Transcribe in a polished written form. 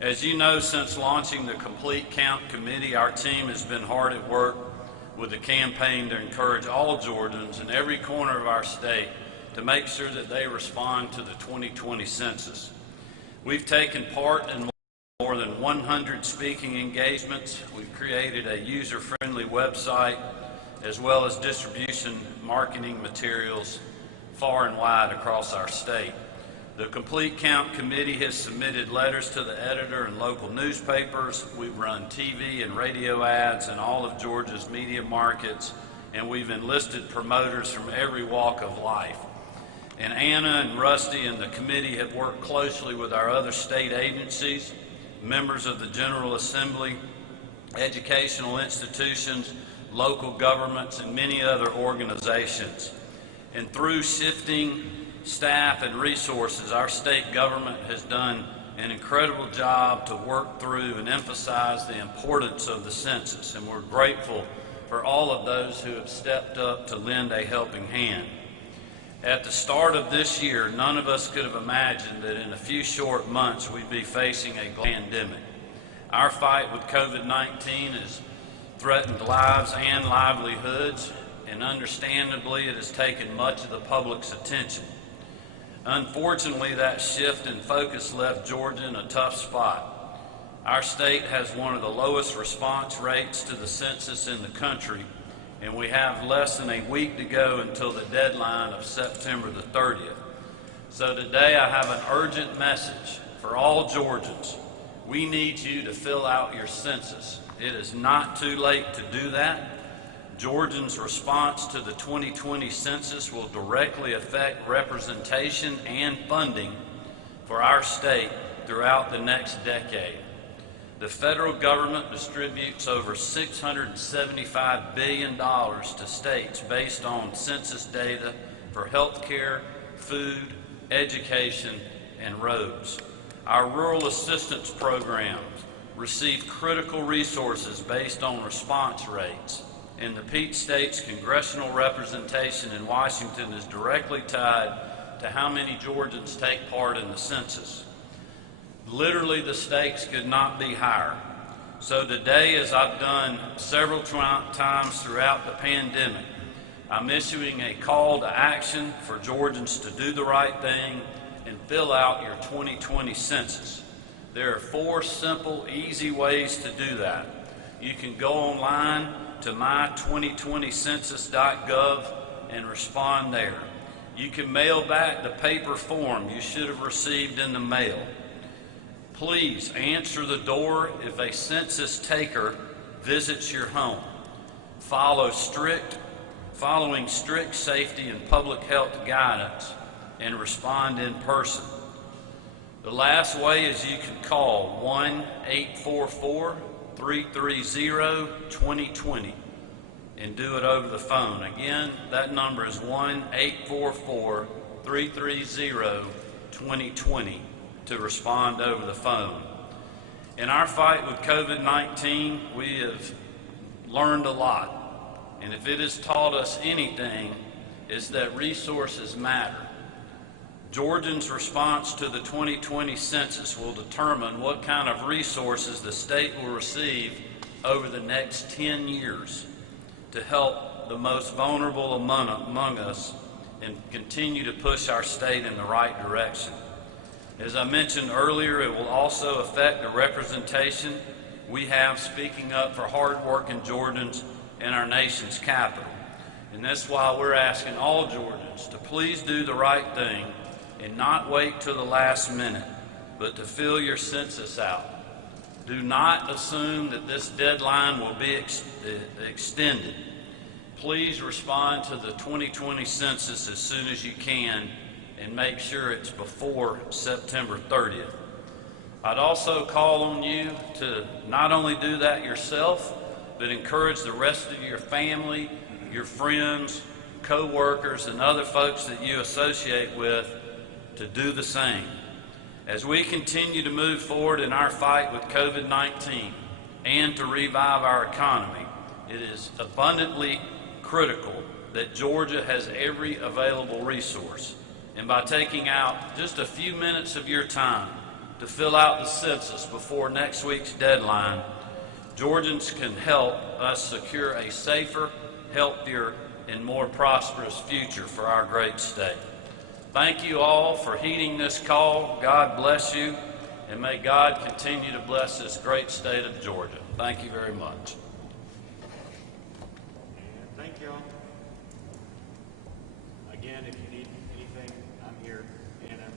As you know, since launching the Complete Count Committee, our team has been hard at work with a campaign to encourage all Georgians in every corner of our state to make sure that they respond to the 2020 census. We've taken part in more than 100 speaking engagements. We've created a user-friendly website as well as distribution marketing materials far and wide across our state. The Complete Count Committee has submitted letters to the editor and local newspapers. We've run TV and radio ads in all of Georgia's media markets, and we've enlisted promoters from every walk of life. And Anna and Rusty and the committee have worked closely with our other state agencies, members of the General Assembly, educational institutions, local governments, and many other organizations. And through shifting staff and resources, our state government has done an incredible job to work through and emphasize the importance of the census, and we're grateful for all of those who have stepped up to lend a helping hand. At the start of this year, none of us could have imagined that in a few short months we'd be facing a pandemic. Our fight with COVID-19 has threatened lives and livelihoods, and understandably it has taken much of the public's attention. Unfortunately, that shift in focus left Georgia in a tough spot. Our state has one of the lowest response rates to the census in the country, and we have less than a week to go until the deadline of September the 30th. So today I have an urgent message for all Georgians. We need you to fill out your census. It is not too late to do that. Georgians' response to the 2020 census will directly affect representation and funding for our state throughout the next decade. The federal government distributes over $675 billion to states based on census data for health care, food, education, and roads. Our rural assistance programs receive critical resources based on response rates, and the Peach State's congressional representation in Washington is directly tied to how many Georgians take part in the census. Literally, the stakes could not be higher. So today, as I've done several times throughout the pandemic, I'm issuing a call to action for Georgians to do the right thing and fill out your 2020 census. There are 4 simple, easy ways to do that. You can go online to my2020census.gov and respond there. You can mail back the paper form you should have received in the mail. Please answer the door if a census taker visits your home. Following strict safety and public health guidance, and respond in person. The last way is you can call 1-844-330-2020 and do it over the phone. Again, that number is 1-844-330-2020 to respond over the phone. In our fight with COVID-19, we have learned a lot. And if it has taught us anything, it's that resources matter. Georgians' response to the 2020 census will determine what kind of resources the state will receive over the next 10 years to help the most vulnerable among us and continue to push our state in the right direction. As I mentioned earlier, it will also affect the representation we have speaking up for hard-working Georgians in our nation's capital. And that's why we're asking all Georgians to please do the right thing and not wait till the last minute, but to fill your census out. Do not assume that this deadline will be extended. Please respond to the 2020 census as soon as you can and make sure it's before September 30th. I'd also call on you to not only do that yourself, but encourage the rest of your family, your friends, co-workers, and other folks that you associate with to do the same. As we continue to move forward in our fight with COVID-19 and to revive our economy, it is abundantly critical that Georgia has every available resource. And by taking out just a few minutes of your time to fill out the census before next week's deadline, Georgians can help us secure a safer, healthier, and more prosperous future for our great state. Thank you all for heeding this call. God bless you, and may God continue to bless this great state of Georgia. Thank you very much. Thank you all. Again, if you need anything, I'm here. Anna,